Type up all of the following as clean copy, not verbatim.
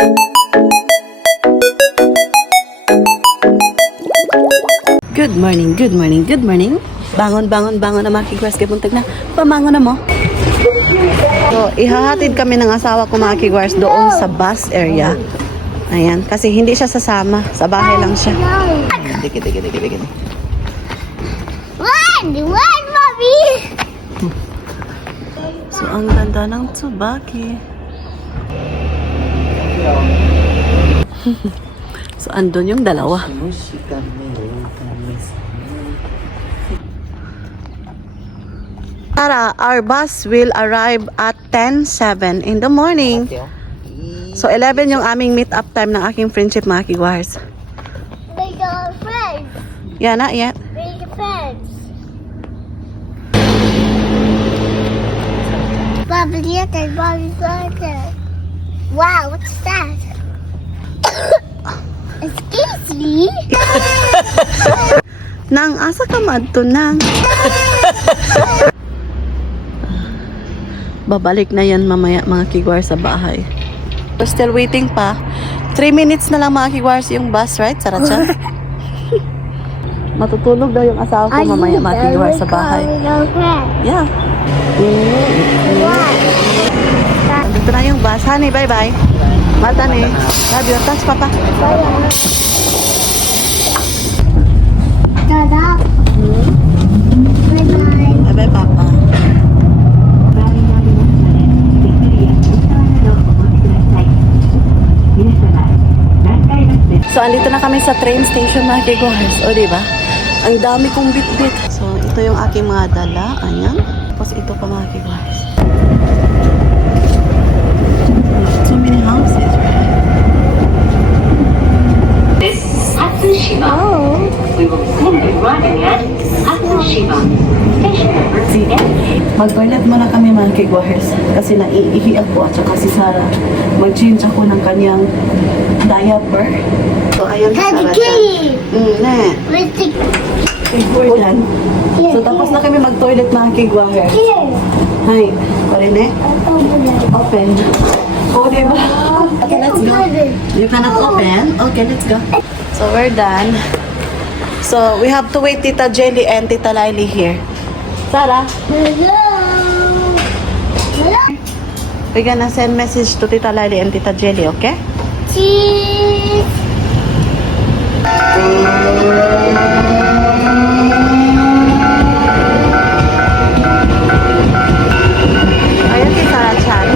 Good morning, good morning, good morning. Bangon, bangon, bangon na mga kigwars. Kaya buntag na, pamangon na mo. So, ihahatid kami ng asawa ko mga kigwars doon sa bus area. Ayan, kasi hindi siya sasama. Sa bahay lang siya. Dikit. Run, mommy! So, ang ganda ng Tsubaki. So, andun yung dalawa. Tara, our bus will arrive at 10:07 in the morning. So, 11 yung aming meet-up time ng aking friendship, mga kigwars. Make our friends. Yeah, not yet. Make friends. Bobby Letter, Bobby Letter. Wow, what's that? Excuse me? Nang, asa ka madto nang? Babalik na yan mamaya mga kigwars sa bahay. We're still waiting pa. 3 minutes na lang mga kigwars yung bus, right? Saratsa? Matutulog daw yung asawa ko mamaya mga kigwars sa bahay. Yeah. Dito na yung bus. Honey, bye-bye. Mata ni. Love you. Touch, papa. Tada. Bye-bye. Bye-bye, papa. So, andito na kami sa train station mga kigwars. O, diba? Ang dami kong bit-bit. So, ito yung aking mga dala. Ayan. Tapos ito pa mga kigwars. So many houses, right? This is Hatsushima. We will soon be arriving at Hatsushima. Station number 8. Mag-toilet muna kami mga kigwars. Kasi naiihi ako at saka si Sarah. Mag-change ako ng kanyang diaper. So, ayun si Sarah dyan. Ne. Where's the Ulan. So, tapos na kami mag-toilet mga kigwars. here? Hi. Parine. Open. Oh, diba? Okay, let's go. You cannot open? Okay, let's go. So, we're done. So, we have to wait Tita Jelly and Tita Laili here. Sarah, Hello. Hello. we're gonna send message to Tita Laili and Tita Jelly, okay? Cheese. Ayan si Sarah Chan.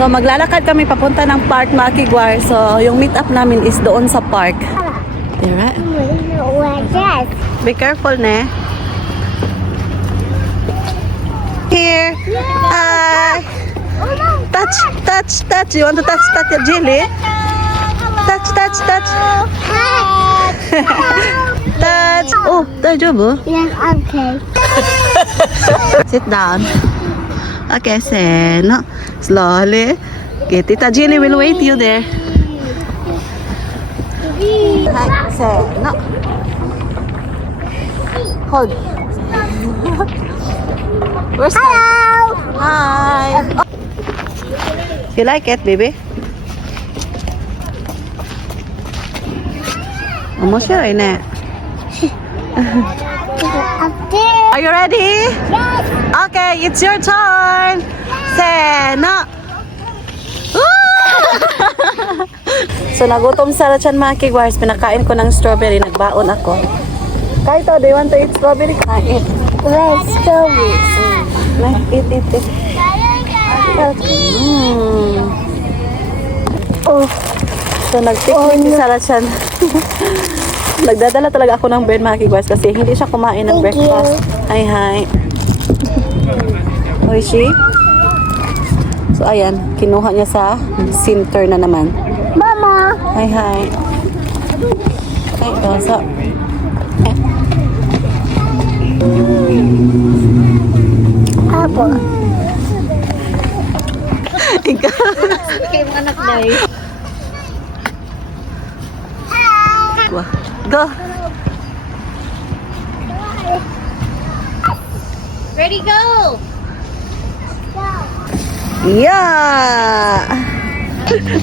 So, maglalakad kami papunta ng park, mga kigwar. So, yung meet up namin is doon sa park. There, right? Where's that? Be careful, ne? Here. Hi. Touch. You want to touch your jelly? Touch. Touch. Oh, daijoubu? Yes, okay. Sit down. Okay, seno. Slowly. Okay, Tita Jelly will wait you there. Hi, seno. Hold. Where's that? Hello. Hi. You like it, baby? Almost sure, innit? Up there. Are you ready? Yes. Okay, it's your turn. Sena. So, nagutom Sarah Chan mga kigwars. Pinakain ko ng strawberry. Nagbaon ako. Kahit do you want to eat strawberry? Eat. Let's go. Eat. Oh. So, nag-picnic si Sarah Chan. Nagdadala talaga ako ng bread mga kigwars kasi hindi siya kumain ng Thank breakfast. Hi. Oishi. So, ayan. Kinuha niya sa center na naman. Mama. Hi. Ay, dosa. Apple. Ikaw. Kay mga anak na eh. Go. Ready, go! Go. Yeah!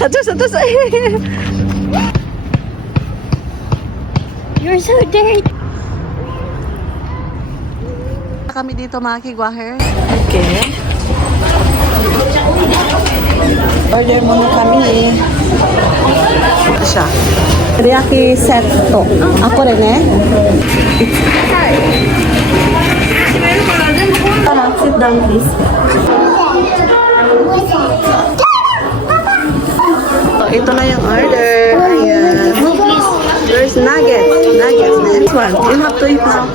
Atus. You're so dirty. Kami dito mga kigwaher. Okay. Order muna kami. Ito siya. Teriyaki set to. Ako rin eh. Sit down please. So, ito na yung order. Ayan. There's nuggets. Nuggets. Next one. You have to eat now.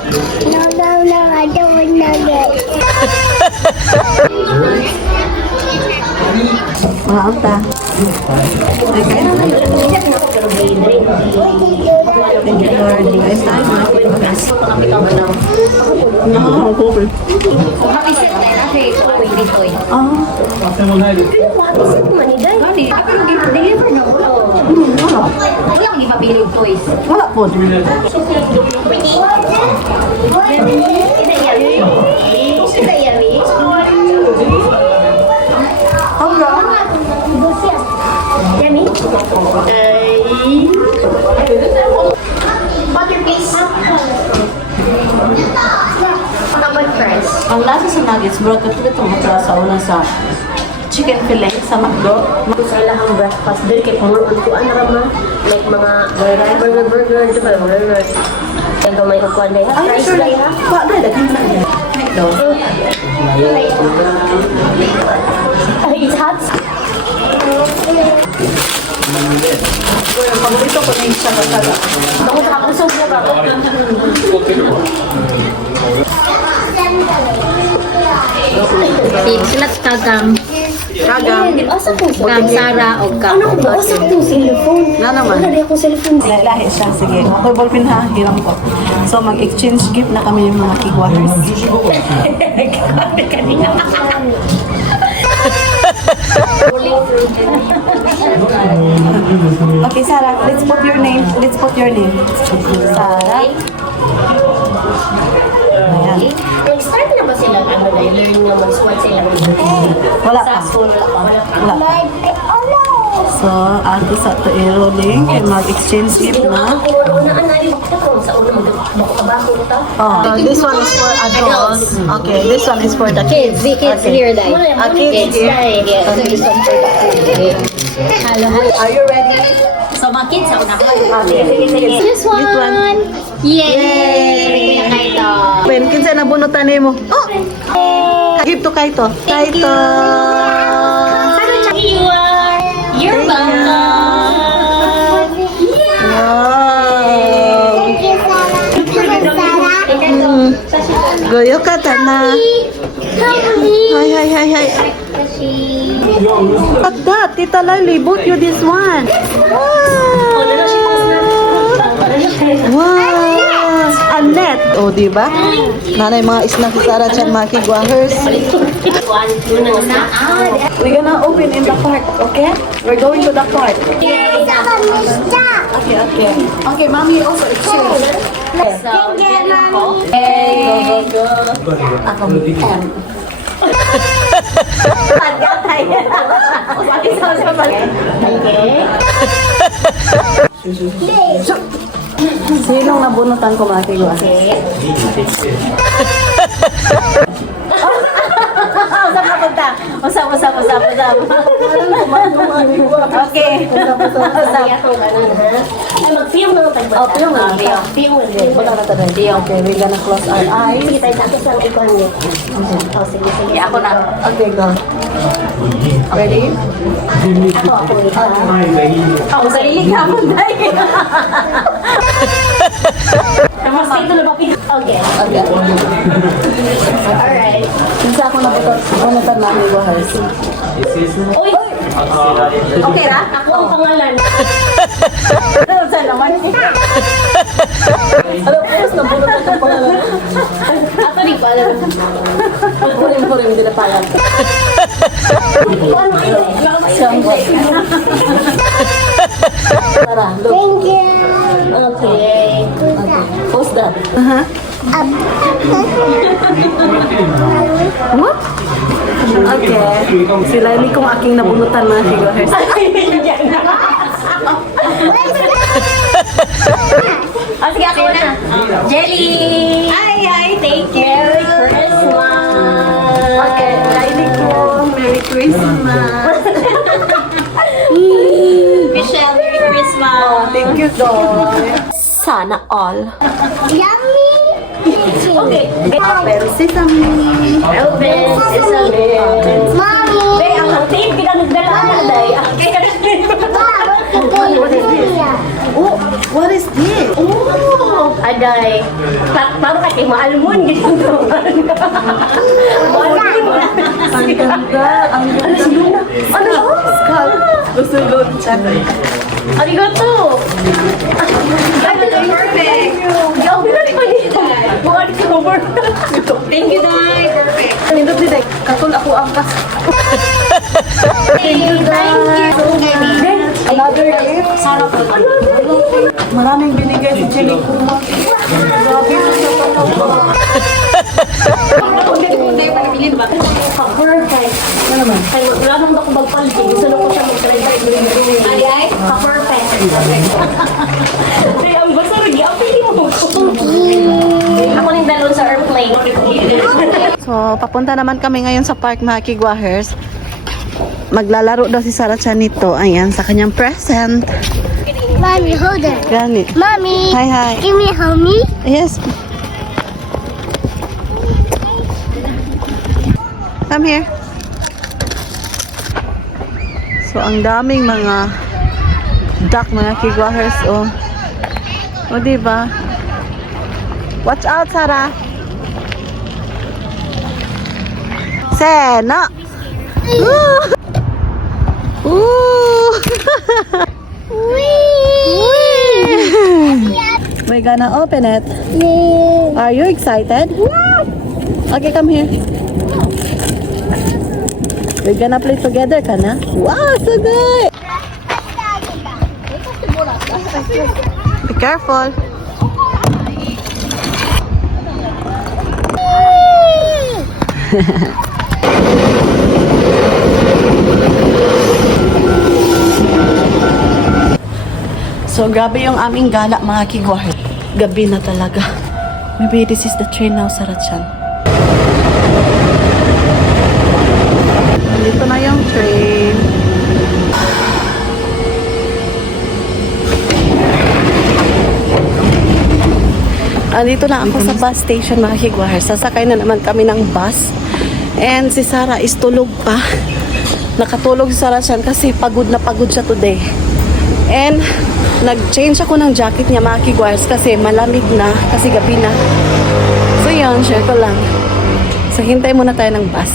No, I don't want nuggets. Alta. Okay. Thank you, Lord. Next time, okay. No, okay. Wala po. Ang lasa sa nuggets, bro, katulad itong sa una sa chicken fillet sa McDo. Sa ilahang breakfast dili kay pamulon ko ano ra man like mga burger di ba burger ang gamay ko kuan dai Ay, fries sure. dai ha Pa, dahil dahil na yan. McDo. it's hot Paborito ko na yung siya kasala. ako sa kusog mo ba Sila kagang Kagang. asa ko kang Sara o kang ano ko asa ko cellphone Na naman. wala di ako cellphone Lahi siya. Sige. Okay, ballpen ha. Hiram ko. So, mag-exchange gift na kami yung mga kigwahers. Okay, Sarah. Let's put your name. Let's put your name. Sarah. Ayan. nag-start na ba sila ano na learning na mag-squat sila Wala sa pa. school wala pa Wala pa. So, ato sa to i-rolling. Kaya mag-exchange gift na. Ako una anay ko sa una magkabako ko ta Oh, this one is for adults. Okay, this one is for the kids. kids Okay. here dai. Kids here. Yeah, so this one for the kids. Hello. Are you ready? So mga kids sa una. This one. Yay! Kaito. Pen, kinsa na bunutan nimo? Oh! Give to Kaito. Kaito! You're welcome. Wow! Thank you, Sarah. Thank you, Sarah. Goyo ka na. Hi, hi, hi, hi. At that, Tita Lily, bought you this one. Wow! Annette. Oh, di ba? Nanay mga snack si Sarah Chan mga kigwahers. We're gonna open in the park, okay? We're going to the park. Okay, okay. Okay, mommy also exchange. So, Go, go, go. Ako, M. Sinong nabunutan ko mga kigwahers? Usap na punta. Usap. Okay. ay mag-film na tayo Oh, film na. film na Wala na tayo. Okay, we're gonna close our eyes. sige tayo tapos lang ikon niyo oh sige sige ako na. Okay, go. Ready? Ako sarili ka mo dai. tapos ito na ba okay Okay. alright Minsan ako nabunutan na kigwahers. uy Okay ra? ako ang pangalan Saan naman? Ano, puros na bunutan ng pangalan. ako di ko alam Purim, hindi na payag. ano kayo Siyangwa. Tara, look. Thank you. okay Who's that? What? Okay. Sila ni kong aking nabunutan mga kigwahers. Oh, sige, ako na. Jelly! Ay, thank you. Merry Christmas! Okay, Laili ko. Merry Christmas. Michelle, Merry Christmas. Thank you, Doy. Sana all. Yummy. Okay. Pero sesame. Open, sesame. Mommy. Bay, ang hantip, pinanagdala na, day. Okay. Oh, what is this? Oh, aday. Parang kasi maalmon, ginagawa. Maalmon. Ang ganda. Ang ganda. Ano? Scalp. Gusto ko chat. Arigato. Ay, perfect. Yaw, pinali pa dito. Buwan ko more. Thank you, Dai. Perfect. Nindot ni Dek. Katul ako ang kas. Thank you. Another gift. Sarap po. Maraming binigay si Chili Kuma. Grabe ko sa pagkawa. Ka-perfect. Ano naman? Kaya wala nang ako magpalito. Gusto na ko siya mag-try. Ay, Ka-perfect. Kaya ang gusto rin, yapin mo. Ako rin dalon sa airplane. So, papunta naman kami ngayon sa park mga kigwahers. Maglalaro daw si Sarah Chan nito. Ayan, sa kanyang present. Mommy, hold it. Gani. Mommy. Hi, hi. Give me a homie. Yes. Come here. So, ang daming mga duck, mga kigwahers, oh. O, diba? Watch out, Sarah. Sena! Ooh! Ooh! We're gonna open it. Are you excited? Okay, come here. We're gonna play together, ka na? Wow, so good! Be careful. So, grabe yung aming gala, mga kigwahers. Gabi na talaga. Maybe this is the train now, Sarachan. Dito na yung train. Andito na ako sa bus station, mga kigwahers. Sasakay na naman kami ng bus. And si Sarah is tulog pa. Nakatulog si Sarachan kasi pagod na pagod siya today. And nag-change ako ng jacket niya, mga kigwahers, kasi malamig na, kasi gabi na. So yun, share ko lang. So hintay muna tayo ng bus.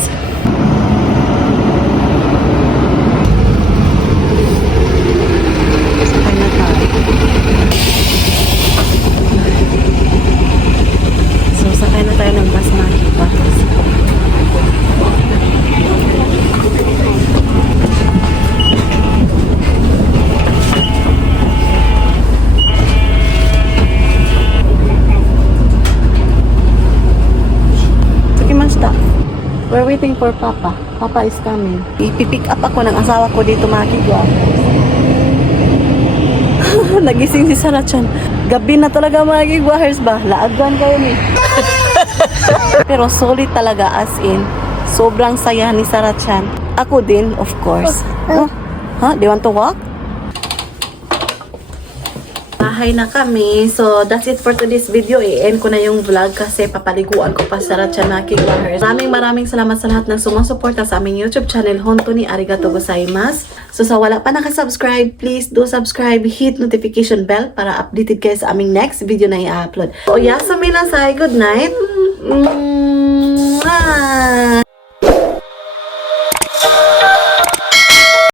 Sakay na tayo. So sakay na tayo ng bus, mga kigwahers. We're waiting for Papa. Papa is coming. Ipipick up ako ng asawa ko dito, mga kigwahers. Nagising si Sarah Chan. Gabi na talaga, mga kigwahers ba? Laagwan kayo ni. Pero solid talaga, as in. Sobrang saya ni Sarah Chan. Ako din, of course. Oh, huh? Do you want to walk? Bahay na kami. So, that's it for today's video. I-end ko na yung vlog kasi papaliguan ko pa Sarah Chan, mga kigwahers. Maraming salamat sa lahat ng sumusuporta sa aming YouTube channel, Honto ni Arigato gozaimasu. So, sa wala pa nakasubscribe, please do subscribe, hit notification bell para updated kayo sa aming next video na i-upload. So, yasami na say good night.